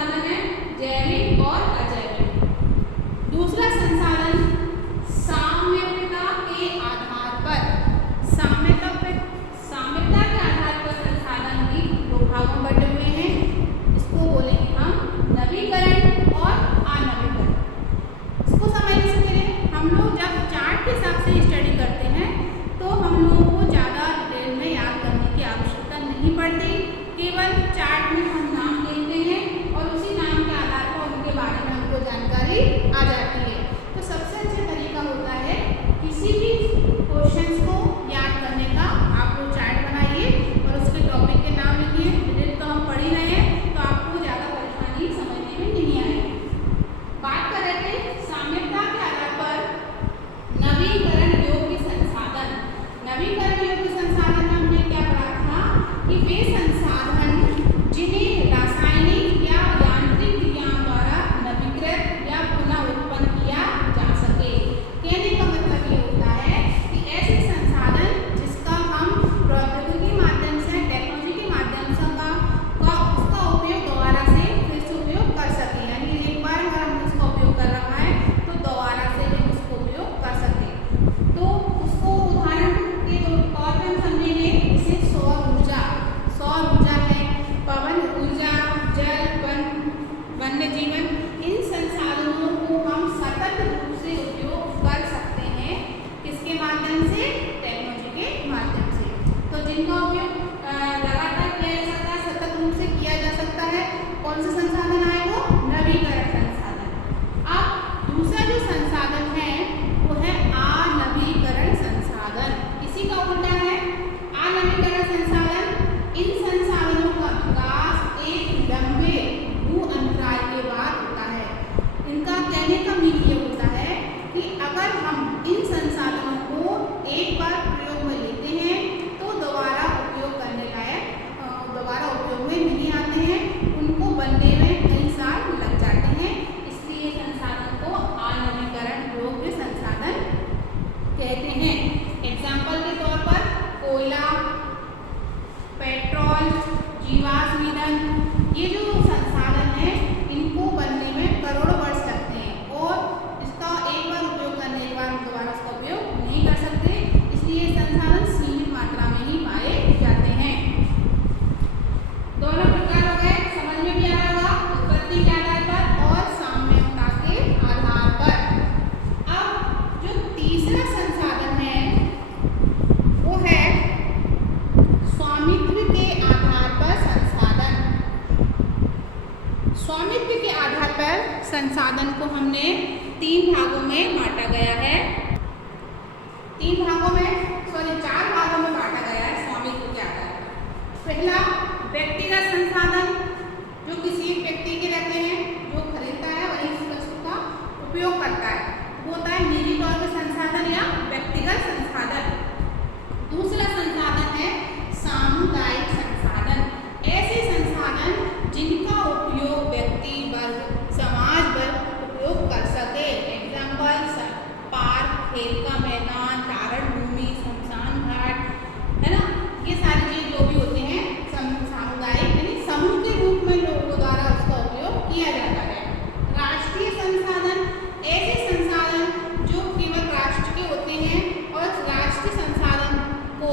संसाधन है जैविक और अजैविक। दूसरा संसाधन साम्यता के आधार पर, साम्यता के आधार पर संसाधन भी दो भागों में बटे हुए हैं। इसको बोलेंगे हम नवीकरण और अनवीकरण। इसको समझने से पहले हम लोग जब चार्ट के हिसाब से स्टडी करते हैं तो हम लोगों को ज़्यादा डिटेल में याद करने की आवश्यकता नहीं पड़ती। केवल चार्ट में हम नाम लेते हैं और उसी नाम के आधार पर उनके बारे में हमको जानकारी आ जाती है। तो सबसे अच्छा तरीका होता है किसी भी क्वेश्चंस को याद करने का, आप लोग चार्ट बनाइए और उसके टॉपिक के नाम लिखिए। डिटेल तो हम पढ़ ही रहे हैं तो आपको ज़्यादा परेशानी समझने में नहीं आएगी। बात कर रहे थे साम्यता के आधार पर नवीकरण योग्य संसाधन। नवीकरण योग्य संसाधन में हमने क्या पढ़ा था कि वे संसाधन जिन्हें रासायनिक या यांत्रिक क्रियाओं द्वारा नवीकृत या पुनः उत्पन्न किया जा सके। कहने का मतलब ये होता है कि ऐसे संसाधन जिसका हम प्रौद्योगिकी के माध्यम से, टेक्नोलॉजी के माध्यम से उसका उपयोग दोबारा से फिर से उपयोग कर सकें। यानी एक बार अगर हमने उसका उपयोग कर रखा है तो दोबारा से हम उसको उपयोग कर सकें। तो उसको उदाहरण के तौर पर हम समझेंगे जैसे सौर ऊर्जा है, पवन ऊर्जा, जल, वन्य जीवन। इन संसाधनों को हम सतत रूप से उपयोग कर सकते हैं। किसके माध्यम से? टेक्नोलॉजी के माध्यम से। तो जिनका उपयोग लगातार किया जा सकता है, सतत रूप से किया जा सकता है, कौन सा संसाधन आए? वो नवीकरण संसाधन। अब दूसरा जो संसाधन है वो है अनवीकरण संसाधन। इसी का उल्टा है अनवीकरण संसाधन। इन संसाधनों का विकास एक लंबे भू अंतराल के बाद होता है। इनका कहने का मीनिंग ये होता है कि अगर हम इन संसाधनों को एक बार प्रयोग में लेते हैं तो दोबारा उपयोग करने लायक, दोबारा उपयोग में नहीं आते हैं, उनको बनने में कई साल लग जाते हैं। इसलिए संसाधन को अनवीकरण योग्य संसाधन कहते हैं। एग्जाम्पल के तौर पर कोयला, पेट्रोल, जीवाश्म ईंधन, ये जो संसाधन है इनको बनने में करोड़ों वर्ष लगते हैं और इसका एक बार उपयोग करने के बाद हम दोबारा उसका उपयोग नहीं कर सकते। इसलिए संसाधन सीमित मात्रा में ही पाए जाते हैं। दोनों प्रकार हो गए, समझ में भी आ रहा होगा, उत्पत्ति के आधार पर और साम्यता के आधार पर। अब जो तीसरा संसाधन है वो है स्वामित्व के आधार पर संसाधन। स्वामित्व के आधार पर संसाधन को हमने 3 भागों में बांटा गया है। 4 भागों में बांटा गया है स्वामित्व के आधार पर। पहला व्यक्तिगत संसाधन, जो किसी व्यक्ति के रहते हैं, जो खरीदता है वही इस वस्तु का उपयोग करता है, वो होता है निजी तौर पर संसाधन या व्यक्तिगत संसाधन। दूसरा संसाधन है सामुदायिक संसाधन। ऐसे संसाधन जिनका उपयोग व्यक्ति वर्ग, समाज वर्ग उपयोग कर सके। एग्जाम्पल पार्क, खेल का मैदान, चारण भूमि, शमशान घाट, है ना, ये सारी चीज जो भी होते हैं सामुदायिक यानी समूह के रूप में लोगों द्वारा उसका उपयोग किया जाता है। राष्ट्रीय संसाधन, ऐसे संसाधन जो केवल राष्ट्र के होते हैं और राष्ट्रीय संसाधन को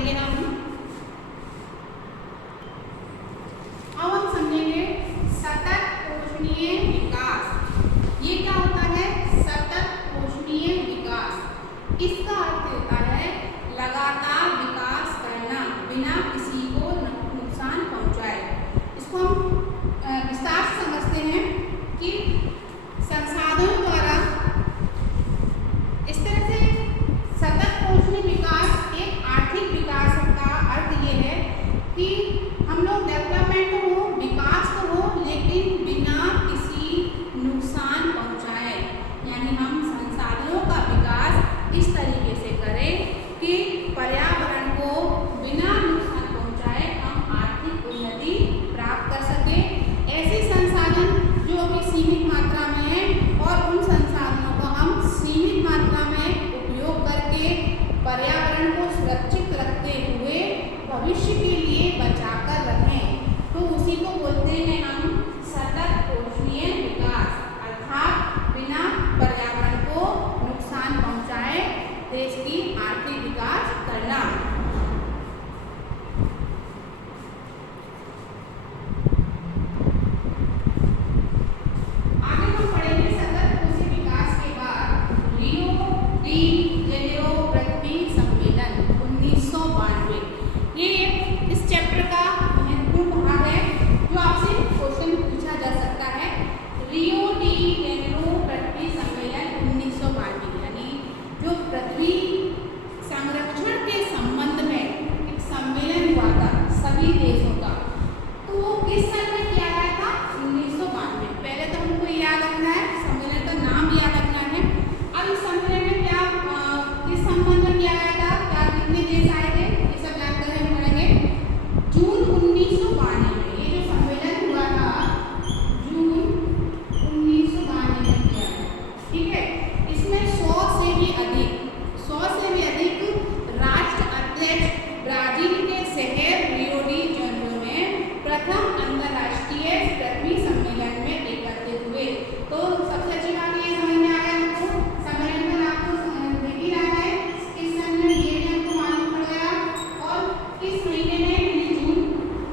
पढ़ेंगे हम। अब हम समझेंगे सतत पोषणीय विकास। ये क्या होता है? सतत पोषणीय विकास। इसका अर्थ होता है लगातार विकास करना बिना किसी को नुकसान पहुंचाए। इसको हम विस्तार से समझते हैं कि संसाधनों द्वारा इस तरह से सतत पोषणीय विकास एक आर्थिक विकास का अर्थ ये है कि हम लोग डेवलपमेंट हो, विकास तो हो, लेकिन बिना किसी नुकसान पहुंचाए। यानी हम संसाधनों का विकास इस तरीके से करें कि पर्यावरण को बिना नुकसान पहुंचाए हम आर्थिक उन्नति प्राप्त कर सकें। ऐसे संसाधन जो कि सीमित मात्रा में है और उन संसाधनों को हम सीमित मात्रा में उपयोग करके पर्यावरण को सुरक्षित रखते हुए भविष्य के लिए बचा कर रखें, तो उसी को बोलते हैं हम सतत पोषणीय विकास। अर्थात बिना पर्यावरण को नुकसान पहुंचाए देश की आर्थिक विकास करना। आगे हम पढ़ेंगे सतत पोषणीय विकास के बाद रियो डी जेनेरो पृथ्वी सम्मेलन 1992। ये इस चैप्टर का महत्वपूर्ण भाग है जो आपसे क्वेश्चन पूछा जा सकता है। रियो डी जेनेरो पृथ्वी सम्मेलन 1992 यानी जो पृथ्वी संरक्षण के संबंध में एक सम्मेलन हुआ था सभी देशों का, तो वो किस सन में किया गया था? 1992। पहले तो हमको याद रखना है, सम्मेलन का नाम याद रखना है। अब इस सम्मेलन में क्या किस संबंध में किया गया था, क्या कितने देश आए थे, ये सब जानकारी हम पढ़ेंगे। जून 1992 में ये जो सम्मेलन हुआ था जून 1992 में किया गया, ठीक है। इसमें 100 से भी अधिक राष्ट्र अध्यक्ष ब्राजील के शहर रियो डी जेनेरो में प्रथम अंतर्राष्ट्रीय पृथ्वी सम्मेलन में एकत्रित हुए। तो सबसे अच्छी बात ये समझ में आ गया हमको, सम्मेलन का आपको देख ही रहा है किस सन में, ये भी हमको मालूम पड़ गया। और किस महीने में? जून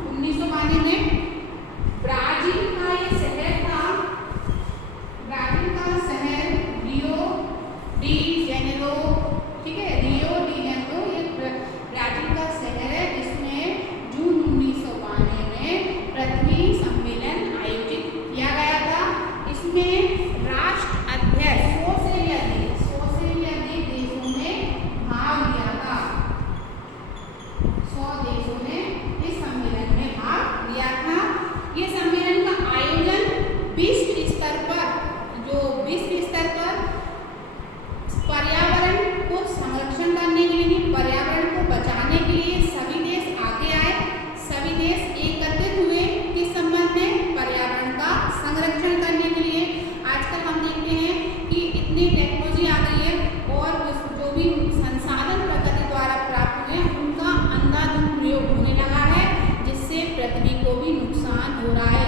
1992 में। ब्राजील का ये शहर था, ब्राजील का शहर रियो डी जेनेरो, ठीक है। रियो डी जेनेरो ये ब्राजील का शहर है जिसमें जून 1992 में पृथ्वी सम्मेलन आयोजित किया गया था। इसमें राष्ट्र अध्यक्ष 100 से भी अधिक देशों ने भाग लिया था। 100 देशों ने इस सम्मेलन में भाग लिया था। ये सम्मेलन का आयोजन विश्व स्तर पर पर्यावरण को संरक्षण करने के लिए, पर्यावरण को बचाने के लिए सभी देश आगे आए, सभी देश एकत्रित हुए किस संबंध में? पर्यावरण का संरक्षण करने के लिए। आजकल हम देखते हैं कि इतनी टेक्नोलॉजी आ गई है और जो भी संसाधन प्रकृति द्वारा प्राप्त हुए उनका अंधाधुंध प्रयोग होने लगा है, जिससे पृथ्वी को भी नुकसान हो रहा है।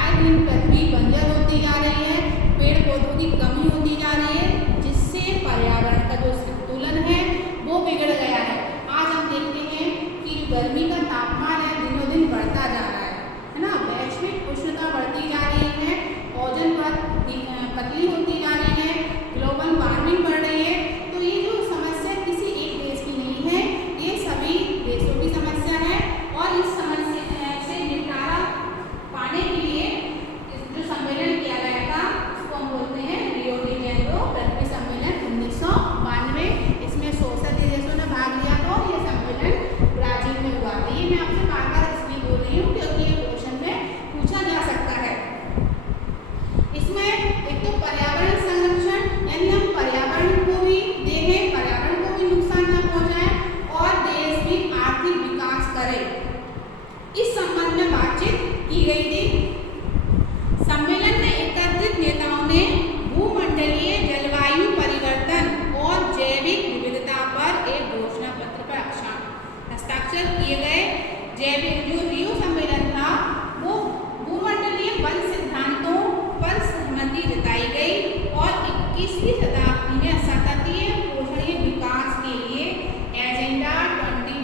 आए दिन पृथ्वी बंजर होती जा रही है, पेड़ पौधों की कमी होती जा रही है, जिससे पर्यावरण का जो संतुलन है वो बिगड़ गया है। आज हम देखते हैं कि गर्मी का तापमान है दिनों दिन बढ़ता जा रहा है ना, वैश्विक उष्णता बढ़ती जा रही है, ओजोन परत पतली होती जा रही है, ग्लोबल वार्मिंग बढ़ रही है। तो ये जो समस्या किसी एक देश की नहीं है, ये सभी देशों की समस्या है। और इस समस्या से निपटारा पाने के लिए जो सम्मेलन किया गया था उसको हम बोलते हैं रियो डी जेनेरो पृथ्वी सम्मेलन 1992। इसमें 100 से अधिक देशों ने भाग लिया था और ये सम्मेलन ब्राजील में हुआ था। ये मैं आपसे बार-बार इसलिए बोल रही हूँ क्योंकि ये क्वेश्चन में पूछा जा सकता है। इसमें एक तो पर्यावरण संरक्षण, यानी हम पर्यावरण को भी देखें, पर्यावरण को भी नुकसान न पहुंचाए और देश भी आर्थिक विकास करे, इस संबंध में बातचीत की गई थी। सम्मेलन में एकत्रित नेताओं ने भूमंडलीय जलवायु परिवर्तन और जैविक विविधता पर एक घोषणा पत्र पर हस्ताक्षर किए गए। जैविक जो रियो सम्मेलन था वो भूमंडलीय वन सिद्धांतों पर सहमति जताई गई और 21वीं शताब्दी में सततीय पोषणीय विकास के लिए एजेंडा 21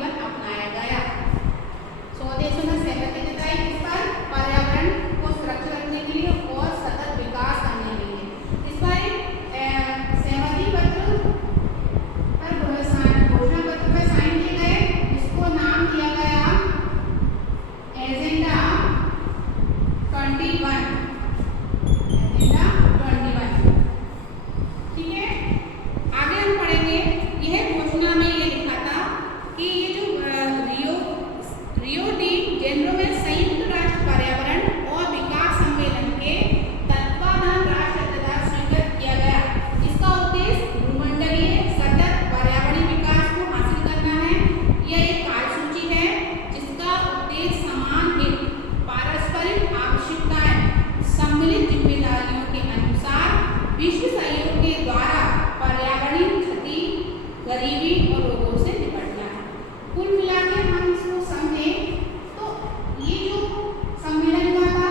गरीबी और रोगों से निपटना है। कुल मिला के हम इसको समझें तो ये जो सम्मेलन हुआ था,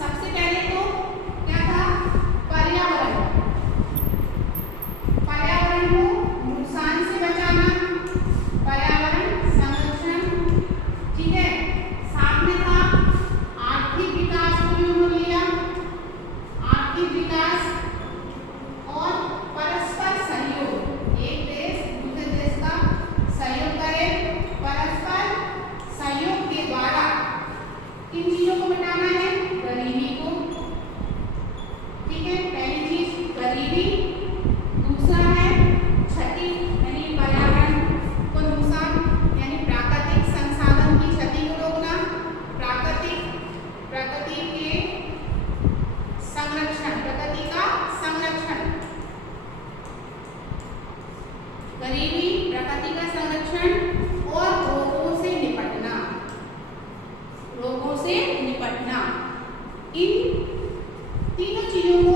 सबसे पहले तो क्या था, पर्यावरण को नुकसान से बचाना, पर्यावरण संरक्षण, ठीक है। साथ में था आर्थिक विकास को भी उन्होंने लिया, आर्थिक विकास और परस्पर सहयोग, एक देश दूसरे देश का सहयोग करे, परस्पर सहयोग के द्वारा किन चीजों को मिटाना है, गरीबी को, ठीक है। पहली चीज गरीबी, दूसरा है क्षति यानी पर्यावरण को नुकसान यानी प्राकृतिक संसाधन की क्षति को रोकना, प्रकृति के संरक्षण, प्रकृति का संरक्षण, गरीबी, प्रकृति का संरक्षण और रोगों से निपटना, इन तीनों चीजों को